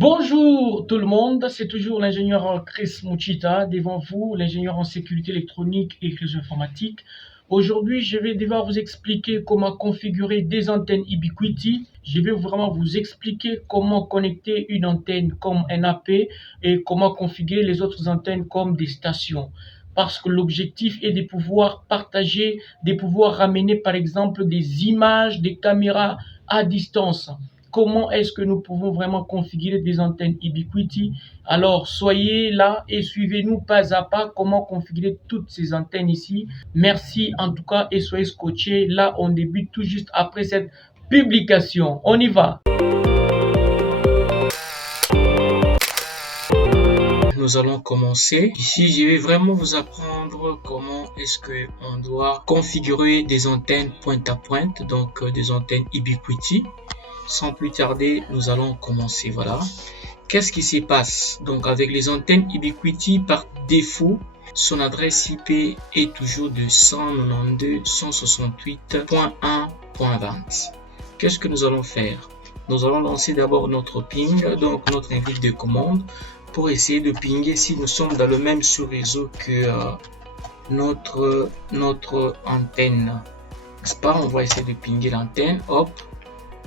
Bonjour tout le monde, c'est toujours l'ingénieur Chris Muchita devant vous, l'ingénieur en sécurité électronique et réseau informatique. Aujourd'hui, je vais devoir vous expliquer comment configurer des antennes Ubiquiti. Je vais vraiment vous expliquer comment connecter une antenne comme un AP et comment configurer les autres antennes comme des stations. Parce que l'objectif est de pouvoir partager, de pouvoir ramener par exemple des images, des caméras à distance. Comment est-ce que nous pouvons vraiment configurer des antennes Ubiquiti? Alors, soyez là et suivez-nous pas à pas comment configurer toutes ces antennes ici. Merci en tout cas et soyez scotchés. Là, on débute tout juste après cette publication. On y va. Nous allons commencer. Ici, je vais vraiment vous apprendre comment est-ce que on doit configurer des antennes pointe à pointe, donc des antennes Ubiquiti. Sans plus tarder, nous allons commencer. Voilà. Qu'est-ce qui se passe? Donc, avec les antennes Ubiquiti, par défaut, son adresse IP est toujours de 192.168.1.20. Qu'est-ce que nous allons faire? Nous allons lancer d'abord notre ping, donc notre invite de commande, pour essayer de pinguer si nous sommes dans le même sous-réseau que notre antenne. N'est-ce pas? On va essayer de pinguer l'antenne. Hop.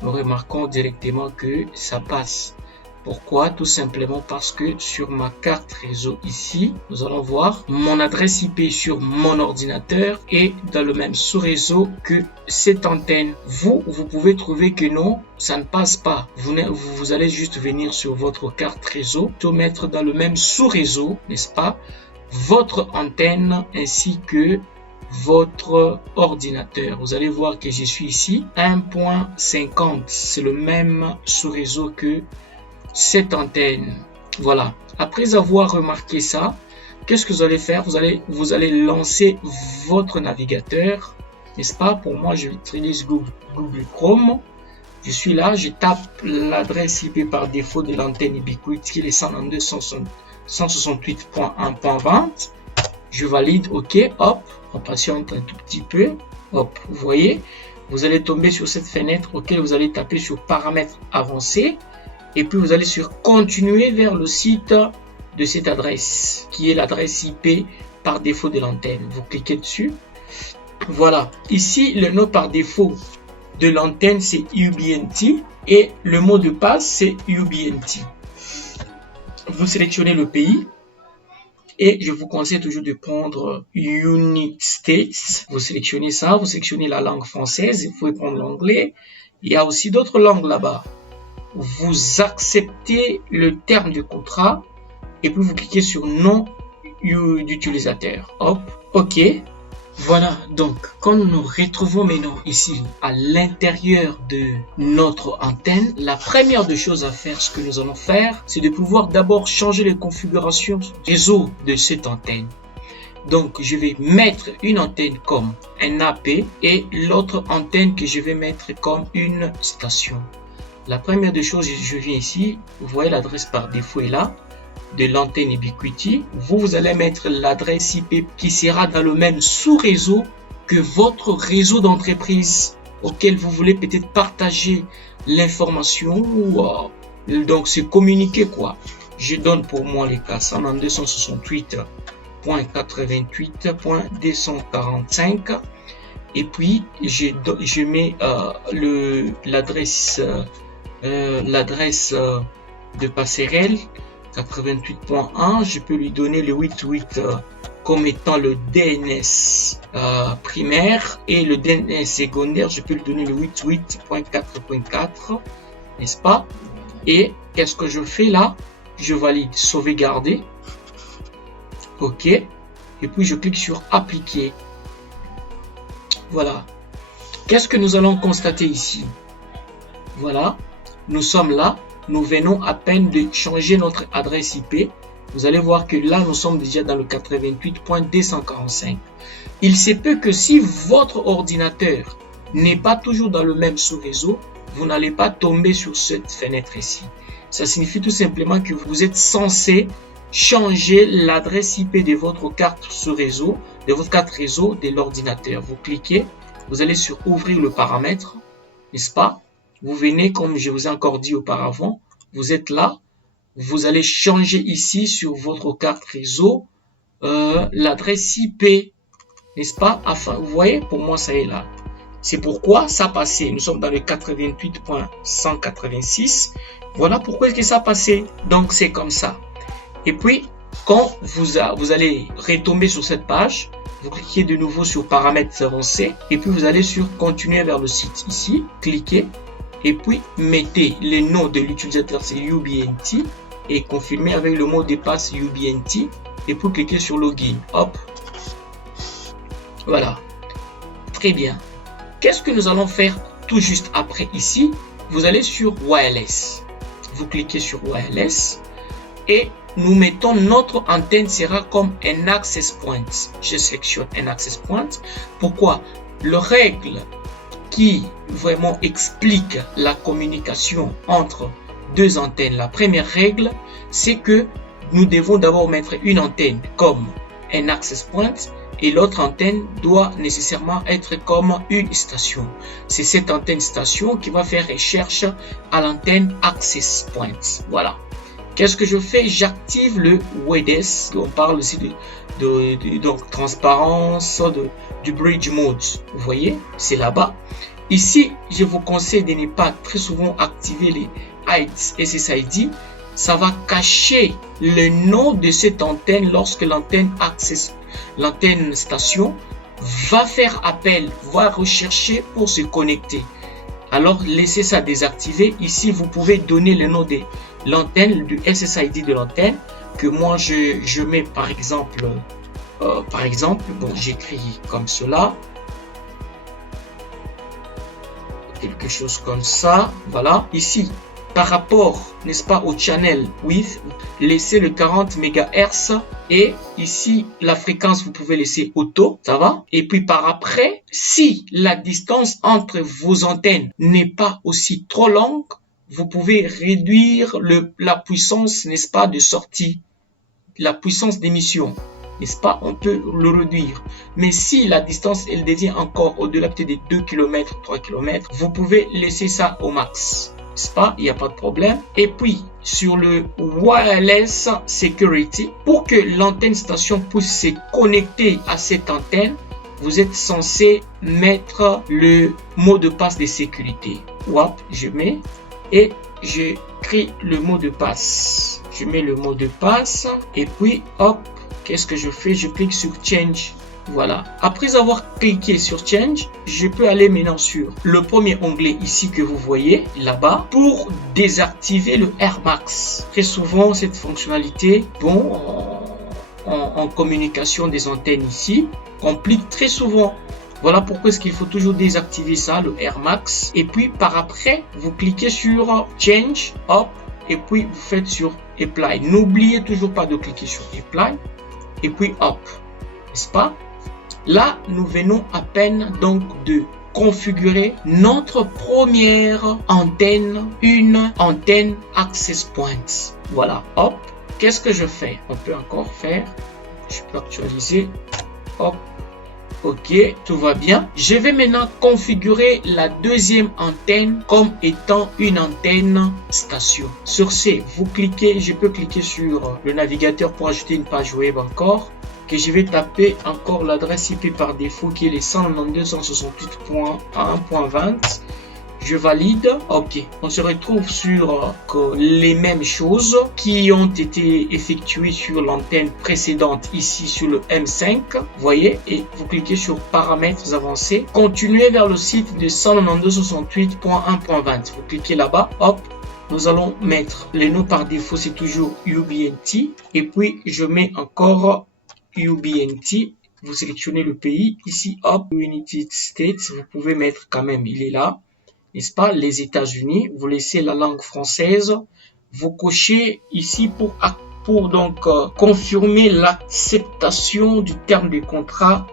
Nous remarquons directement que ça passe. Pourquoi? Tout simplement parce que sur ma carte réseau ici, nous allons voir mon adresse IP sur mon ordinateur et dans le même sous-réseau que cette antenne. Vous pouvez trouver que non, ça ne passe pas. Vous allez juste venir sur votre carte réseau, tout mettre dans le même sous-réseau, n'est-ce pas? Votre antenne ainsi que votre ordinateur. Vous allez voir que je suis ici 1.50, c'est le même sous-réseau que cette antenne. Voilà. Après avoir remarqué ça, qu'est-ce que vous allez faire? Vous allez lancer votre navigateur, n'est-ce pas? Pour moi, je utilise Google Chrome. Je suis là, je tape l'adresse IP par défaut de l'antenne Ubiquiti, qui est 192.168.1.20. Je valide, ok, hop, on patiente un tout petit peu, hop, vous voyez, vous allez tomber sur cette fenêtre auquel vous allez taper sur paramètres avancés et puis vous allez sur continuer vers le site de cette adresse qui est l'adresse IP par défaut de l'antenne. Vous cliquez dessus, voilà, ici le nom par défaut de l'antenne c'est UBNT et le mot de passe c'est UBNT. Vous sélectionnez le pays. Et je vous conseille toujours de prendre United States. Vous sélectionnez ça, vous sélectionnez la langue française, vous pouvez prendre l'anglais. Il y a aussi d'autres langues là-bas. Vous acceptez le terme de contrat et puis vous cliquez sur nom d'utilisateur. Hop, OK. Voilà, donc quand nous nous retrouvons maintenant ici à l'intérieur de notre antenne, la première des choses à faire, ce que nous allons faire, c'est de pouvoir d'abord changer les configurations réseau de cette antenne. Donc je vais mettre une antenne comme un AP et l'autre antenne que je vais mettre comme une station. La première des choses, je viens ici, vous voyez l'adresse par défaut est là, de l'antenne Ubiquiti, vous allez mettre l'adresse IP qui sera dans le même sous-réseau que votre réseau d'entreprise auquel vous voulez peut-être partager l'information ou donc se communiquer quoi. Je donne pour moi les cas 192.168.245 et puis je mets l'adresse de passerelle 88.1, je peux lui donner le 88 comme étant le DNS primaire et le DNS secondaire, je peux lui donner le 88.4.4, n'est-ce pas? Et qu'est-ce que je fais là? Je valide sauvegarder, ok, et puis je clique sur appliquer. Voilà. Qu'est-ce que nous allons constater ici? Voilà, nous sommes là. Nous venons à peine de changer notre adresse IP. Vous allez voir que là, nous sommes déjà dans le 88.245. Il se peut que si votre ordinateur n'est pas toujours dans le même sous-réseau, vous n'allez pas tomber sur cette fenêtre ici. Ça signifie tout simplement que vous êtes censé changer l'adresse IP de votre carte sous-réseau, de votre carte réseau de l'ordinateur. Vous cliquez, vous allez sur ouvrir le paramètre, n'est-ce pas? Vous venez, comme je vous ai encore dit auparavant, vous êtes là, vous allez changer ici sur votre carte réseau l'adresse IP, n'est-ce pas? Enfin, vous voyez, pour moi, ça est là. C'est pourquoi ça passait. Nous sommes dans le 88.186. Voilà pourquoi est-ce que ça passait. Donc, c'est comme ça. Et puis, quand vous allez retomber sur cette page, vous cliquez de nouveau sur paramètres avancés et puis vous allez sur continuer vers le site ici, cliquez et puis mettez le nom de l'utilisateur, c'est UBNT, et confirmez avec le mot de passe UBNT et puis cliquez sur login. Hop, voilà, très bien. Qu'est-ce que nous allons faire tout juste après ici? Vous allez sur wireless, vous cliquez sur wireless et nous mettons notre antenne sera comme un access point. Je sélectionne un access point. Pourquoi? La règle qui vraiment explique la communication entre deux antennes, la première règle, c'est que nous devons d'abord mettre une antenne comme un access point et l'autre antenne doit nécessairement être comme une station. C'est cette antenne station qui va faire recherche à l'antenne access point. Voilà. Qu'est-ce que je fais? J'active le WDS. On parle aussi de donc, transparence, du bridge mode. Vous voyez, c'est là-bas. Ici, je vous conseille de ne pas très souvent activer les SSID. Ça va cacher le nom de cette antenne lorsque l'antenne station va faire appel, va rechercher pour se connecter. Alors, laissez ça désactivé. Ici, vous pouvez donner le nom de l'antenne, du SSID de l'antenne, que moi, je mets par exemple, bon, j'écris comme cela. Quelque chose comme ça. Voilà. Ici, par rapport, n'est-ce pas, au channel width, laissez le 40 MHz et ici, la fréquence, vous pouvez laisser auto, ça va? Et puis par après, si la distance entre vos antennes n'est pas aussi trop longue, vous pouvez réduire la puissance, n'est-ce pas, de sortie, la puissance d'émission. N'est-ce pas? On peut le réduire. Mais si la distance, elle devient encore au-delà des 2 km, 3 km, vous pouvez laisser ça au max. N'est-ce pas? Il n'y a pas de problème. Et puis, sur le wireless security, pour que l'antenne station puisse se connecter à cette antenne, vous êtes censé mettre le mot de passe de sécurité. Hop, je mets et j'écris le mot de passe. Je mets le mot de passe et puis hop, qu'est-ce que je fais? Je clique sur Change. Voilà. Après avoir cliqué sur Change, je peux aller maintenant sur le premier onglet ici que vous voyez là-bas pour désactiver le Air Max. Très souvent, cette fonctionnalité, bon, en communication des antennes ici, complique très souvent. Voilà pourquoi est-ce qu'il faut toujours désactiver ça, le Air Max. Et puis par après, vous cliquez sur Change, hop, et puis vous faites sur Apply. N'oubliez toujours pas de cliquer sur Apply. Et puis hop, n'est-ce pas? Là, nous venons à peine donc de configurer notre première antenne, une antenne access point. Voilà, hop. Qu'est-ce que je fais? On peut encore faire, je peux actualiser, hop. Ok, tout va bien. Je vais maintenant configurer la deuxième antenne comme étant une antenne station. Sur ce, vous cliquez, je peux cliquer sur le navigateur pour ajouter une page web encore. Que je vais taper encore l'adresse IP par défaut qui est les 192.168.1.20. Je valide. Ok, on se retrouve sur les mêmes choses qui ont été effectuées sur l'antenne précédente ici sur le M5. Vous voyez, et vous cliquez sur paramètres avancés. Continuez vers le site de 192.168.1.20. Vous cliquez là-bas. Hop. Nous allons mettre les noms par défaut, c'est toujours UBNT. Et puis, je mets encore UBNT, vous sélectionnez le pays, ici, hop, United States, vous pouvez mettre quand même, il est là, n'est-ce pas, les États-Unis, vous laissez la langue française, vous cochez ici pour donc confirmer l'acceptation du terme de contrat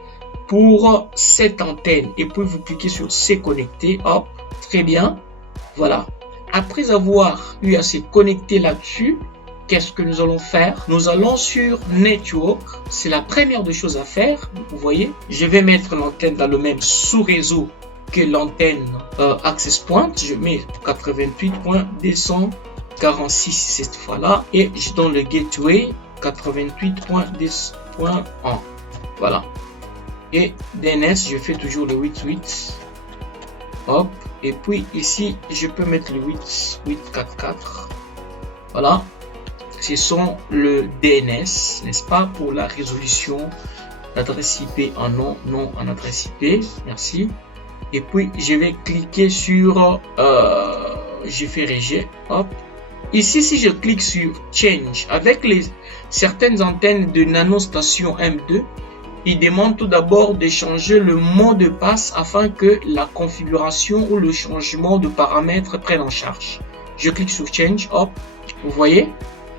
pour cette antenne, et puis vous cliquez sur se connecter, hop, très bien, voilà. Après avoir eu à se connecter là-dessus, qu'est-ce que nous allons faire? Nous allons sur Network. C'est la première des choses à faire. Vous voyez, je vais mettre l'antenne dans le même sous-réseau que l'antenne Access Point. Je mets 88.200 46 cette fois-là, et je donne le gateway 88.10.1. Voilà. Et DNS, je fais toujours le 88. Hop. Et puis ici, je peux mettre le 8844. Voilà. Ce sont le DNS, n'est-ce pas, pour la résolution d'adresse IP en nom, non en adresse IP. Merci. Et puis, je vais cliquer sur je fais régler. Hop. Ici, si je clique sur Change, avec certaines antennes de nanostation M2, il demande tout d'abord de changer le mot de passe afin que la configuration ou le changement de paramètres prenne en charge. Je clique sur Change. Hop. Vous voyez?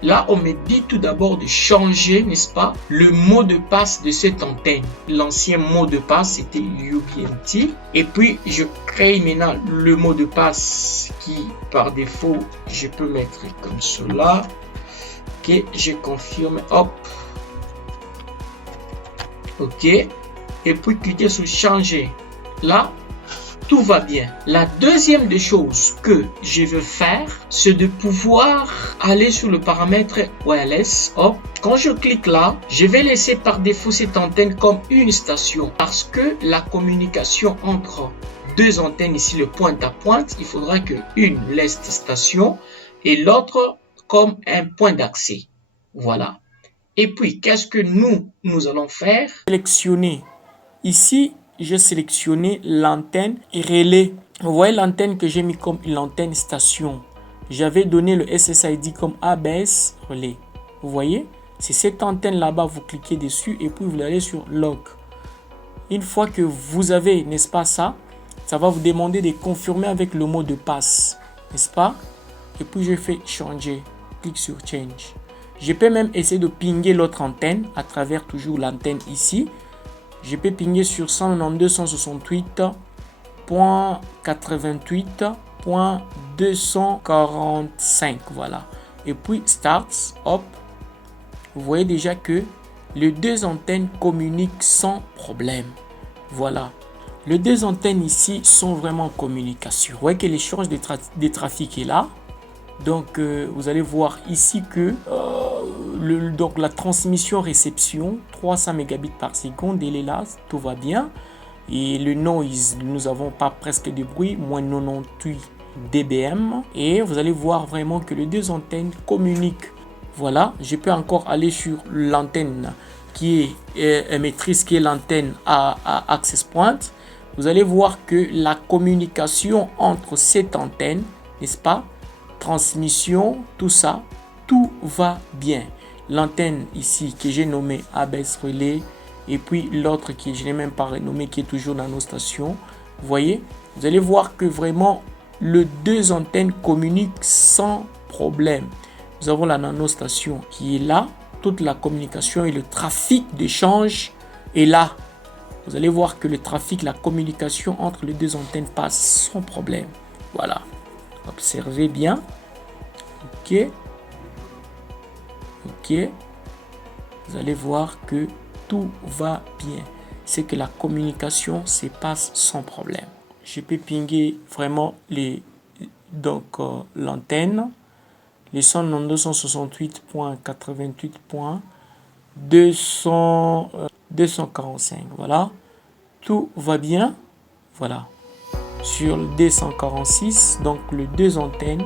Là, on me dit tout d'abord de changer, n'est-ce pas, le mot de passe de cette antenne. L'ancien mot de passe, c'était UBNT. Et puis, je crée maintenant le mot de passe qui, par défaut, je peux mettre comme cela. Ok, je confirme. Hop. Ok. Et puis, cliquez sur changer. Là, tout va bien. La deuxième des choses que je veux faire, c'est de pouvoir aller sur le paramètre wireless. Hop. Quand je clique là, je vais laisser par défaut cette antenne comme une station parce que la communication entre deux antennes ici, le pointe à pointe, il faudra que une laisse station et l'autre comme un point d'accès. Voilà. Et puis, qu'est-ce que nous allons faire? Sélectionner ici. J'ai sélectionné l'antenne relais. Vous voyez l'antenne que j'ai mis comme une antenne station. J'avais donné le SSID comme ABS relais. Vous voyez, c'est cette antenne là-bas. Vous cliquez dessus et puis vous allez sur Log. Une fois que vous avez, n'est-ce pas ça va vous demander de confirmer avec le mot de passe, n'est-ce pas? Et puis je fais changer. Clique sur Change. Je peux même essayer de pinguer l'autre antenne à travers toujours l'antenne ici. Je peux pinguer sur 192.168.245. Voilà. Et puis Start. Hop. Vous voyez déjà que les deux antennes communiquent sans problème. Voilà. Les deux antennes ici sont vraiment en communication. Vous voyez que l'échange des trafics est là. Donc, vous allez voir ici que donc la transmission-réception, 300 mégabits par seconde, elle est là, tout va bien. Et le noise, nous n'avons pas presque de bruit, moins 98 dBm. Et vous allez voir vraiment que les deux antennes communiquent. Voilà, je peux encore aller sur l'antenne qui est émettrice, qui est l'antenne à access point. Vous allez voir que la communication entre cette antenne, n'est-ce pas, transmission, tout ça, tout va bien. L'antenne ici que j'ai nommée ABS relais et puis l'autre qui je n'ai même pas renommé qui est toujours dans nos stations. Vous voyez, vous allez voir que vraiment les deux antennes communiquent sans problème. Nous avons la nanostation qui est là, toute la communication et le trafic d'échange est là. Vous allez voir que le trafic, la communication entre les deux antennes passe sans problème. Voilà. Observez bien. Ok. Ok. Vous allez voir que tout va bien. C'est que la communication se passe sans problème. Je peux pinguer vraiment l'antenne. Les 192.168.245. Voilà. Tout va bien. Voilà. Sur le D146, donc les deux antennes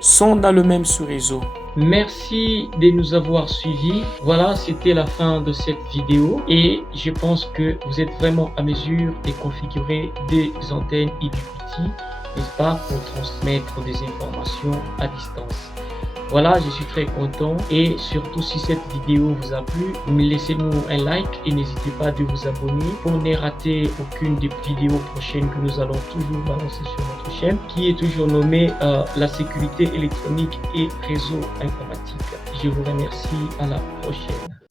sont dans le même sous-réseau. Merci de nous avoir suivis. Voilà, c'était la fin de cette vidéo et je pense que vous êtes vraiment à mesure de configurer des antennes Ubiquiti, n'est-ce pas, pour transmettre des informations à distance. Voilà, je suis très content et surtout si cette vidéo vous a plu, laissez-nous un like et n'hésitez pas de vous abonner pour ne rater aucune des vidéos prochaines que nous allons toujours balancer sur notre chaîne qui est toujours nommée la sécurité électronique et réseau informatique. Je vous remercie, à la prochaine.